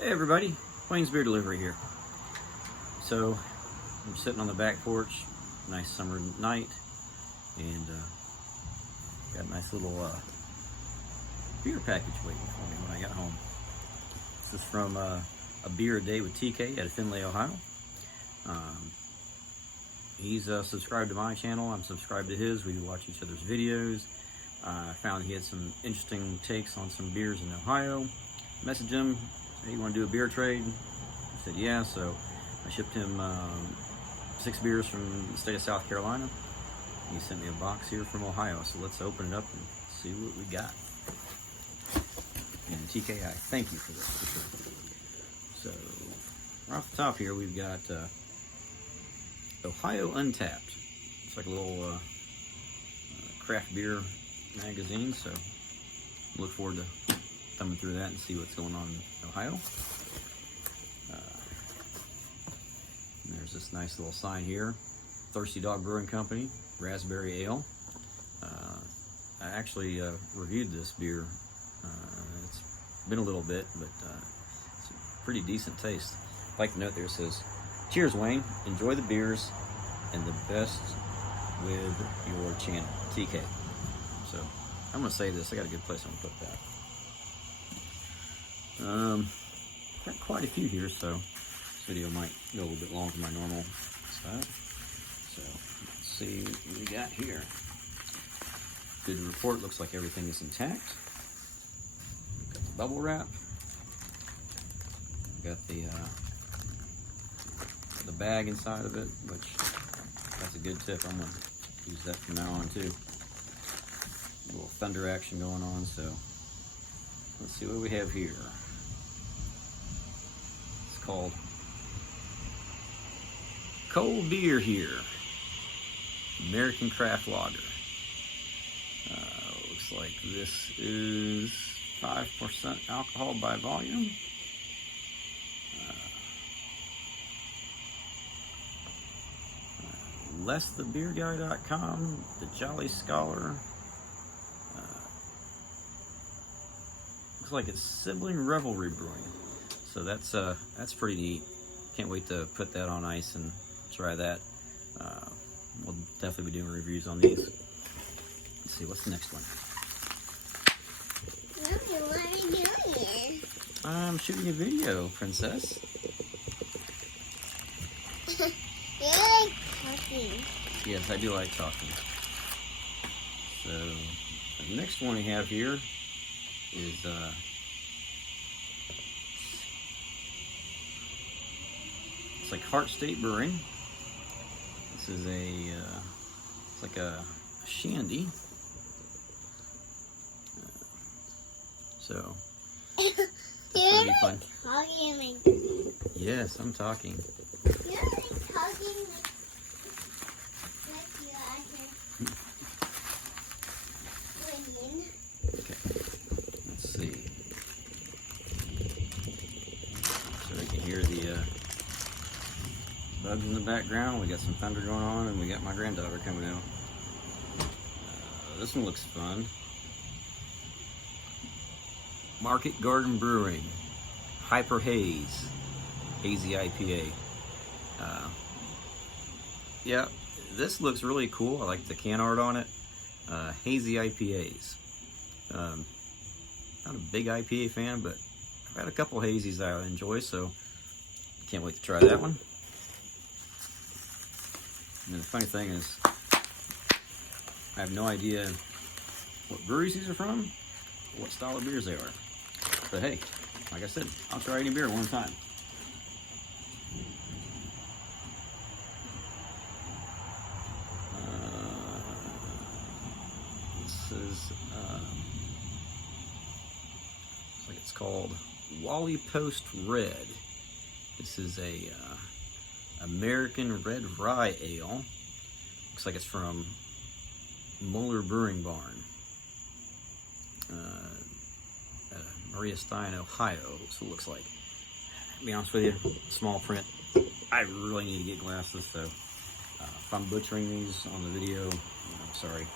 Hey everybody, Wayne's Beer Delivery here. So I'm sitting on the back porch, nice summer night, and got a nice little beer package waiting for me when I got home. This is from A Beer a Day with TK out of Findlay, Ohio. He's subscribed to my channel, I'm subscribed to his. We watch each other's videos. I found he had some interesting takes on some beers in Ohio. Messaged him, hey, you want to do a beer trade? He said yeah, so I shipped him 6 beers from the state of South Carolina. He sent me a box here from Ohio, so let's open it up and see what we got. And TK, I thank you for this, for sure. So, right off the top here, we've got Ohio Untapped. It's like a little craft beer magazine, so look forward to thumbing through that and see what's going on in Ohio. And there's this nice little sign here, Thirsty Dog Brewing Company, Raspberry Ale. I actually reviewed this beer. It's been a little bit, but it's a pretty decent taste. I'd like to note there, it says, cheers Wayne, enjoy the beers and the best with your channel, TK. So I'm gonna save this, I got a good place I'm gonna put that. Got quite a few here, so this video might go a little bit longer than my normal style. So let's see what we got here. Good report, looks like everything is intact. Got the bubble wrap. Got the bag inside of it, which that's a good tip. I'm gonna use that from now on too. A little thunder action going on, so let's see what we have here. It's called Cold Beer here, American Craft Lager. Looks like this is 5% alcohol by volume. LessTheBeerGuy.com, The Jolly Scholar. Looks like it's Sibling Revelry Brewing. So that's pretty neat. Can't wait to put that on ice and try that. We'll definitely be doing reviews on these. Let's see, what's the next one? Mommy, what are you doing here? I'm shooting a video, princess. You like talking. Yes, I do like talking. So, the next one we have here is it's like Heart State Brewing. This is it's like a Shandy. So, that's gonna be fun. Talking like, Yes, I'm talking. you're like talking like you are women. Okay, let's see. So we can hear the bugs in the background. We got some thunder going on, and we got my granddaughter coming out. This one looks fun. Market Garden Brewing, Hyper Haze, Hazy IPA. Yeah, this looks really cool. I like the can art on it. Hazy IPAs. Not a big IPA fan, but I've had a couple hazies that I enjoy, so can't wait to try that one. And the funny thing is, I have no idea what breweries these are from, or what style of beers they are. But hey, like I said, I'll try any beer one time. This is, looks like it's called Wally Post Red. This is a American Red Rye Ale. Looks like it's from Moeller Brewing Barn. Stein, Ohio, so it looks like. To be honest with you, small print. I really need to get glasses, so if I'm butchering these on the video, I'm sorry.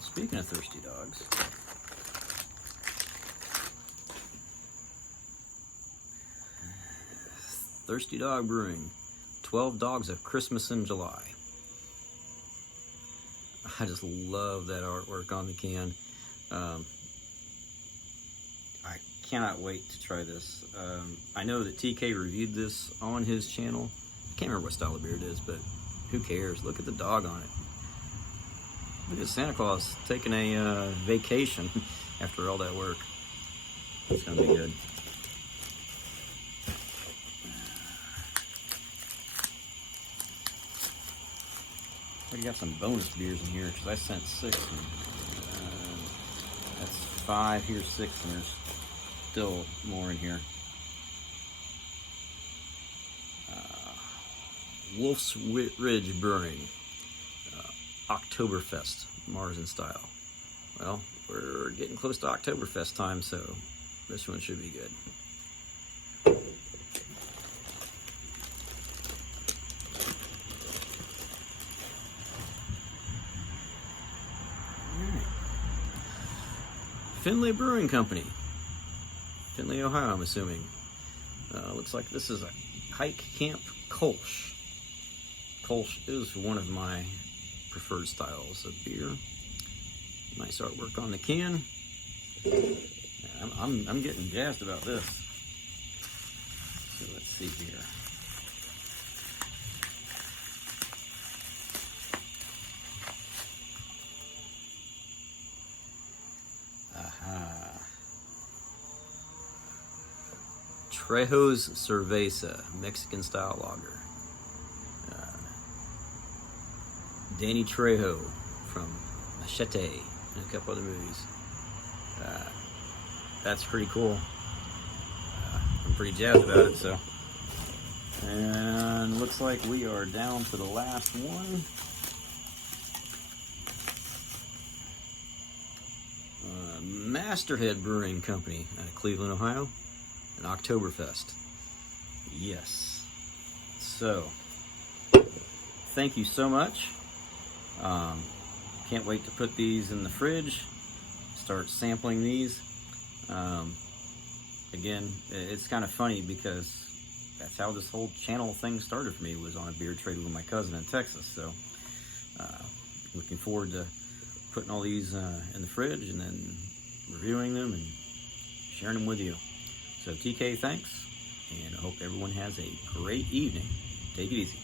Speaking of thirsty dogs, Thirsty Dog Brewing, 12 Dogs of Christmas in July. I just love that artwork on the can. I cannot wait to try this. I know that TK reviewed this on his channel. I can't remember what style of beer it is, but who cares? Look at the dog on it. Look at Santa Claus taking a vacation after all that work. It's gonna be good. We got some bonus beers in here because I sent 6. And, that's 5. Here's 6, and there's still more in here. Wolf's Ridge Brewing, Oktoberfest, Marzen style. Well, we're getting close to Oktoberfest time, so this one should be good. Findlay Brewing Company, Findlay, Ohio, I'm assuming. Looks like this is a hike camp Kolsch. Kolsch is one of my preferred styles of beer. Nice artwork on the can. I'm getting jazzed about this. So let's see here. Trejo's Cerveza, Mexican style lager. Danny Trejo from Machete and a couple other movies. That's pretty cool. I'm pretty jazzed about it, so. And looks like we are down to the last one. Masterhead Brewing Company out of Cleveland, Ohio. An Oktoberfest. Yes. So, thank you so much. Can't wait to put these in the fridge, start sampling these. Again, it's kind of funny because that's how this whole channel thing started for me, was on a beer trade with my cousin in Texas. So, looking forward to putting all these in the fridge and then reviewing them and sharing them with you. So TK, thanks, and I hope everyone has a great evening. Take it easy.